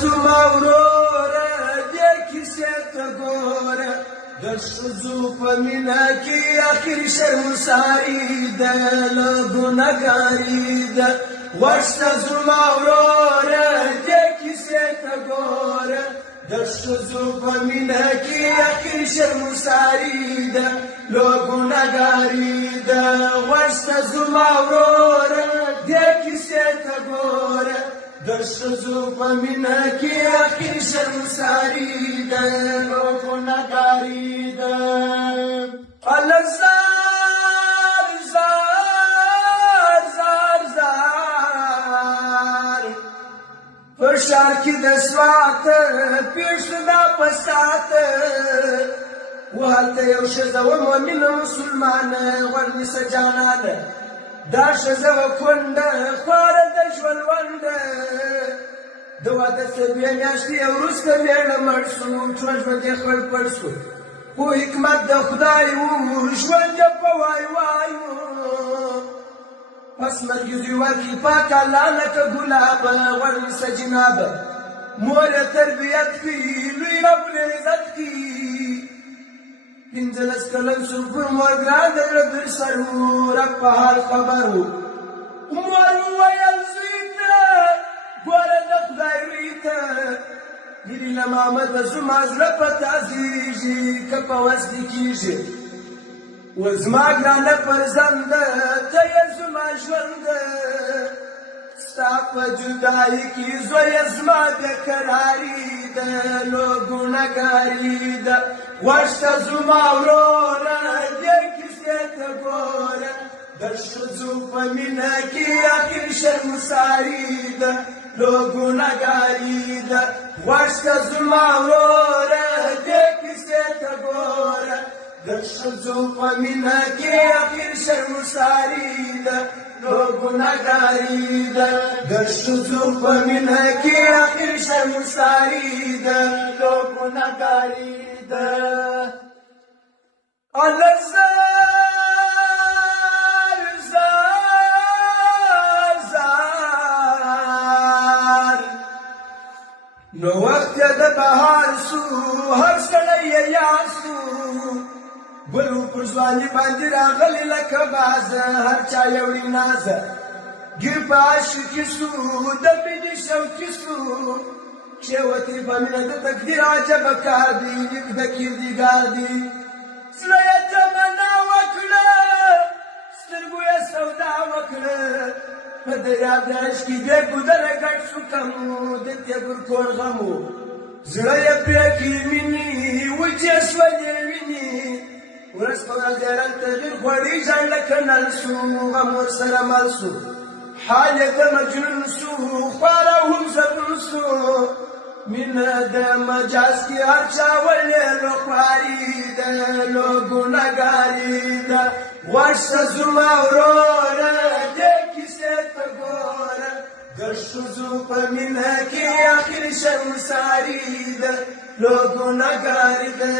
زما وروره دې کیسې ته ګوره د ښځو په مینه کې اخر شرمساري ده له ګناهګاري ده ورشه زما وروره دې کیسې ته ګوره د ښځو په مینه کې اخر شرمساري ده له ګناهګاري ده ورشه زما وروره دې کیسې ته ګوره د ښځو په مینه کې اخر شرمساري ده له ګناهګاري ده الله زار زار زار زار په ښار کې د سواته پېښ دا په ساته وهلته یو ښځه وه مؤمنه مسلمانه ورنیسه جانانه دا ښځه وه کونډه خواره د ژوند ونډه د واده څلوېښت میاشتې وروسته مېړه مړ شو ټول ژوند یې خړ پړ شو خو حکمت د خدای و ژوند یې په وای وای و پس مرګ زوی ورکړي پاک الله لکه ګلابه ورنیسه جنابه مور یې تربیت کړي لوی رب العزت کړي پنځلس کلن شو پر مور ګران د زړه در سر و رب په حال خبر و مور وویل زوی ته ګوره د خدای روی ته هیلې له محمده زما زړه په تعذیږي که په وس دې کېږي و زما ګرانه فرزنده ته یې زما ژونده ستا په جدایي کې زویه زما بېقراري ده لو ګناهګاري ده ورشه زما وروره دې کیسې ته ګوره د ښځو په مینه کې اخر شرمساري ده لو ګناهګاري ده ورشه زما وروره دې کیسې ته ګوره د ښځو په مینه کې اخر شرمساري ده لو ګناهګاري ده د ښځو په مینه کې اخر شرمساري ده لو ګناهګاري ده الله زار زار زار نو وخت یې د بهار سو هر سړی یې یار سو ګل پر ځواني باندې راغلی لکه بازه هر چا یې وړي نازه ګیر په عاشقي سو د مینې شوقي سو شهوتي په مینه د تقدیر عجبه کار دی لیک د کردګار دی زړه یې تمنا وکړه سترګو یې سودا وکړه په دریاب د عشق کې بې ګودره ګډ شو کم د تیګور کور غم و زړه یې پرې کړي مینې وچې شولې وینې ورځ په ورځ یې رنګ تغیر غوړي ژړ لکه نل شو غم ورسره مل شو حال یې د مجنون شو خواره هم زبون شو مینه د مجاز کې هر چا ولې لوخواري ده لو ګناهګاري ده ورشه زما وروره دې کیسې ته ګوره د ښځو په مینه کې اخر شرمساري ده لو ګناهګاري ده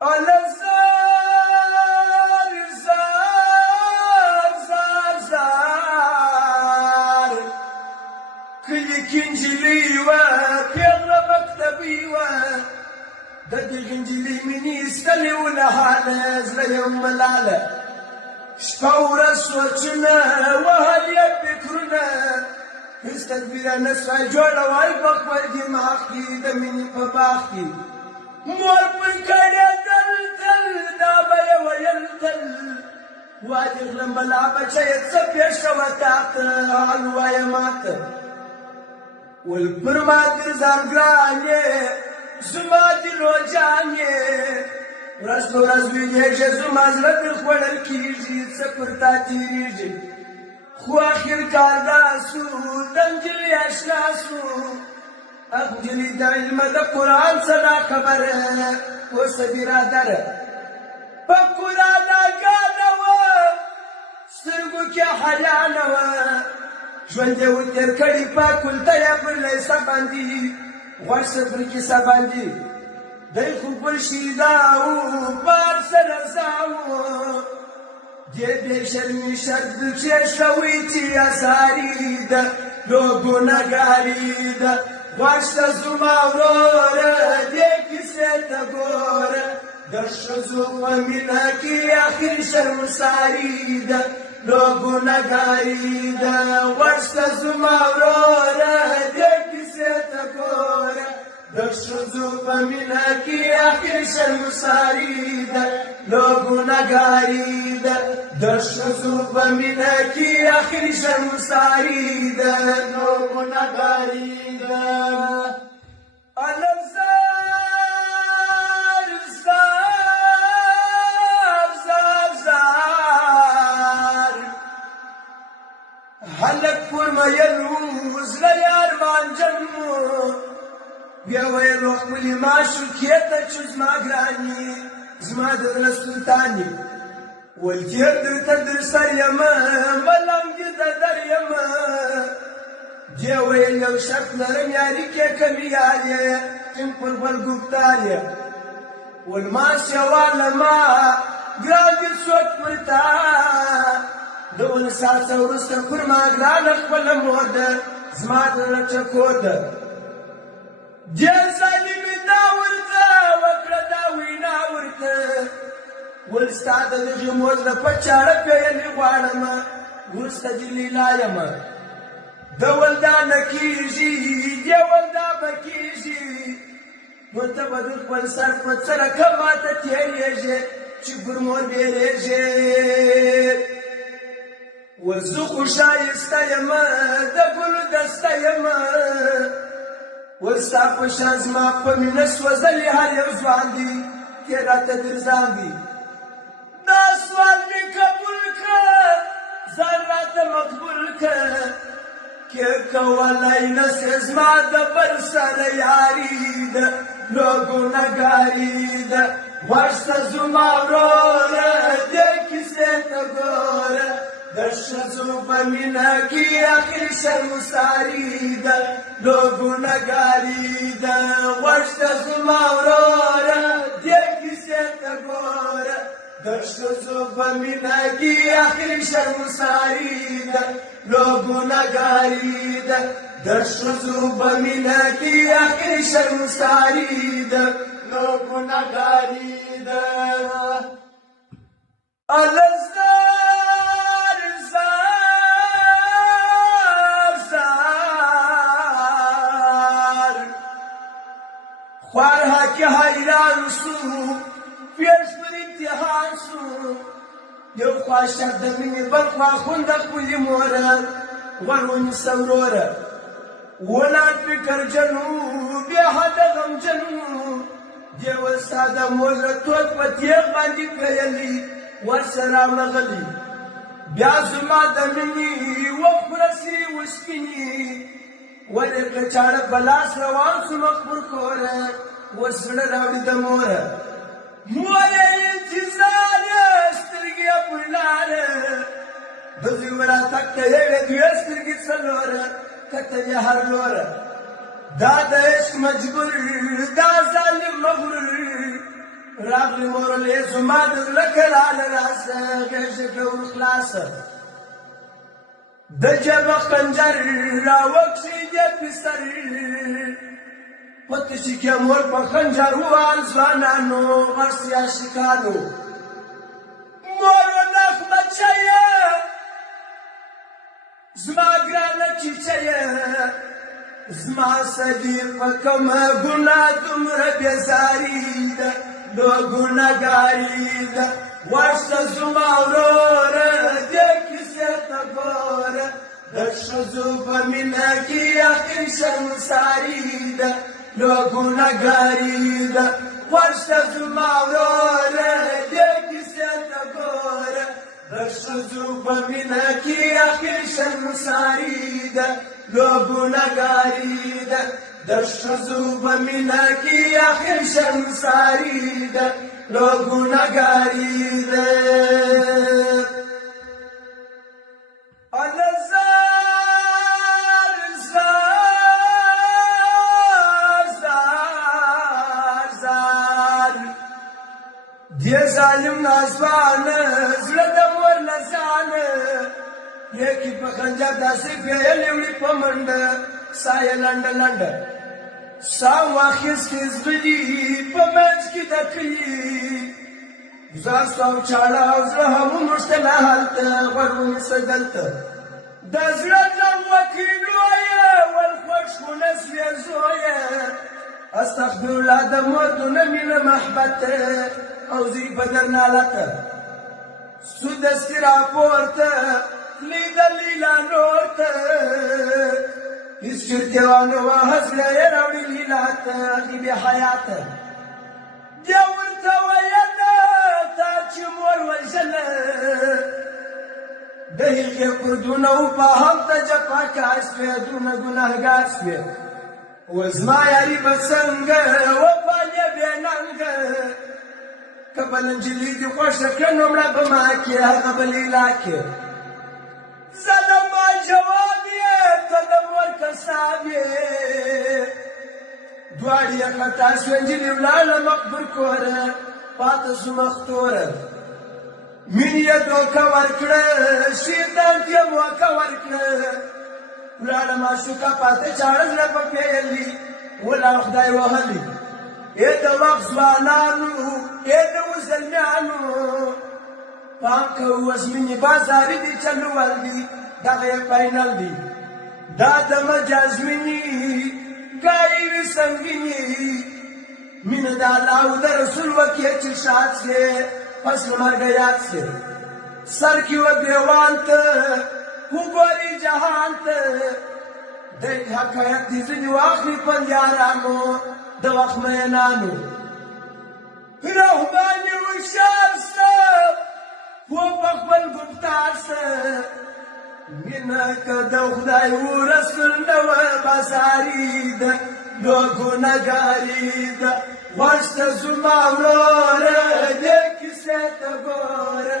الله زار زار زار زار کلي کې نجلۍ وه پېغله مکتبي وه د دغې نجلۍ مینې ایستلې و له حاله زړه یې ملاله شپه ورځ سوچونه وهل یې فکرونه هېڅ تدبیره نه سوای جوړوای په خپل دماغ کې د مینې په باغ کې مور پر کړېدل تل دا به یې ویل تل واجې غلم بلا بچیه څه پېښ شوه تا ته حال ووایه ما ته ول پر ما ګرځار ګرانې زما دلو جانې ورځ په ورځ ویدېږې زما زړه پرې خوړل کېږي څه پر تا تېرېږي خو اخر کار دا سو د نجلۍ اشنا سو نجلۍ د علمه د قرآن څه خبره اوسه برادره په قرآن ناګانه وه سترګو کې حیا نه وه ژوند یې وتېر کړي په کلته یې پر لیسه باندې غوږ صفر کیسه باندې دی خو پر شیدا و بار سره زاو دێ بێشەرمی شەرد و کێشەویتی ئەزاریدە لۆ گونەگاریدە واشتە زوماورۆرە دێکی سێتە گۆرە دەشە زوومەمینەکی ئاخری شەرمساریدە لۆ گونەگاریدە واشتە زوماورۆرە دێکی سێتە گۆرە دەشە زوومەمینەکی ئاخری شەرمساریدە لۆ گونەگاریدە دەشە زوومەمینەکی ئاخری شەرمساریدە لۆ گونەگاریدە هەلک پورمەیە روز لە یارمانجەم بێوەیە لۆخملی ماش و کێتە چ زماگرانی زما دەرە سولتانی وەلگێردتە درسەریەمە بەڵامگی دەدەریەمە جێوەیە لەو شەکلەرم یاریکێکە میالێ تیم پڕبەل گوفتارێ وەلماسیەوا لەما گراگیر سۆت پرتا دەوڵ ساسە وروستە کورماگرانە خپەلە مۆدە زما دەرە چەکۆدە جێزەلیمی ناوردە وەکرە داوی ناوردە وەلستادە دژی مۆز لە پەچارە پێیەلی خوارەمە وروستە جلی لایەمە دەوەلدا نەکیژی دێوەلدا بەکیژی وەتە بەدڵ خوەلسەر پەچەرەکە ماتە تێرێژێ چی گورمۆر بێرێژێ وەزوق و شایستەیەمە دەگوڵ و دەستەیەمە وەستا پەشان زما پەمینە سوەزەلی هەرێو زواندی تێراتە درزاندی داسوالمی قبول کە زانراتە مەقبول کە کێکەوە لای نەسێ زما دەبەرسە لە یاریدە لۆ گونەگاریدە واشتە زوماورۆرە دێکی سێتە گۆرە دەشە زووبەمینەکی ئاخری شەرمساریدە لۆ گونەگاریدە واشتە زوماورۆرە دێکی سێتە گۆرە دەشە زووبەمینەکی ئاخری شەرمساریدە لۆ گونەگاریدە دەشە زووبەمینەکی ئاخری شەرمساریدە لۆ گونەگاریدە خوار هاکی حیران سو پیش پر امتحان سو یو خوا شردمینی بل خوا خونده خولی مورا ورونی سورورا ولاد فکر جنو بی حد غم جنو دیو ساده موزه توت پتیق باندی پیلی ورسرام نغلی بیا زما دمینی وفرسی وشکنی ولی کچاره بلاس روان سو مخبر کوره وسړه راوړي د موره موره انتظاره سترګې پر لاره د زمرا تک یې دوی سترګې څلوره کته یې هر لوره دا د عشق مجبور دا ظالم مغرور راغلی مورلې زما د لکلاله راسه غږ کول خلاصه د جبه خنجر راوکشي د پستر پتشي کې مور په خنجر وال ځوانانو ورسي عاشقانو مور ولخ بچیا زما ګرانه چیچیا زما صدیق په کوم ګناه دومره بېزاري ده لو ګناهګاري ده واشته زما وروره دې کیسې ته ګوره د ښځو په مینه کې اخر شرمساري ده لو ګناهګاري ده واشته زما وروره دې کیسې ته ګوره د ښځو په مینه کې اخر شرمساري ده لو ګناهګاري ده د ښځو په مینه کې اخر شرمساري ده لو ګناهګاري ده دې ظالم نازوانه زړه د مور یکی په خنجر داسې پیلې وړي په منډه ساه یې لنډه لنډه ساه واخیستې زغلي په منځ کې د کلي گزار سو او چاړه او زړه هم وموښتله هلته غوږ ونیسه دلته د زړه غم وکړي لویه ولخوږ خونه سوې زویه استغفرالله د مردونه مینه محبت او زی په درنالته سو دستي راپورته لیدلې لا نور ته هېڅ چرتې وانه وه زړه یې راوړي لیلا ته هغې بې حیاته بیا ورته ویله تا چې مور وژله د هغې پر دونه وپاهم ته جفاکار سوې دونه ګناهګار سوې و زما یاري به څنګه وفال یې بې ننګه که بل نجلۍ دې خوښه کړه نو مړه به ما کې هغه به لیلا کې ظلما جواب یې ته د مور کساب یې دواړې یې خطا شوې نجلۍ ولاړه مقبر کوره پاته سو مختوره مینې یې دوکه ورکړه شیطان ته موکه ورکړه ولاړه معشوقه پاته چاړه زړه په پیلي ولا خدای وهلي ای د وخت ځوانانو ای د اوس زلمیانو پام کوه اوس مینې بازاري دي چلول دي دغه یې فاینل دي دا د مجاز مینې ګایي وي سنګینې مینه د الله او د رسول وکړې چې شاد شې پس له مرګه یاد شې سر کې و ګریوان ته وګوري جهان ته د حقایق دې ځینې واخلي پنجارانو د وخت مینانو رحمان هوښیار شه و په خپل ګفتار شه مینه که د خدای و رسول نه وه بازاري ده نو ګنهګاري ده غوږ ته زما وروره دې کیسې ته ګوره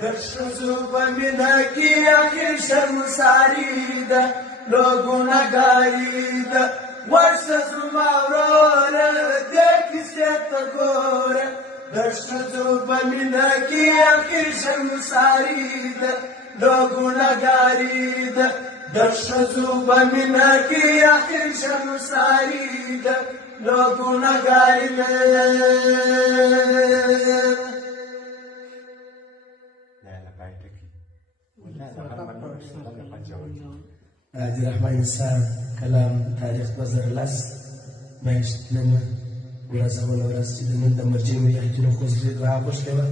د ښځو په مینه کې اخر شرمساري ده نو ګنهګاري ده غوږ ته زما وروره دې کیسې ته ګوره د ښځو په مینه کې اخر شرمساري ده نو ګنهګاري ده د ښځو په مینه کې اخر شرمساري ده نو ګنهګاري ده عادي رحمن انسان کلام تاریخ 2010 میاشت نن ورځ اوله ورځ چې د نن د مرجع مریخ جنو خوځېدو هغه غوښتې وه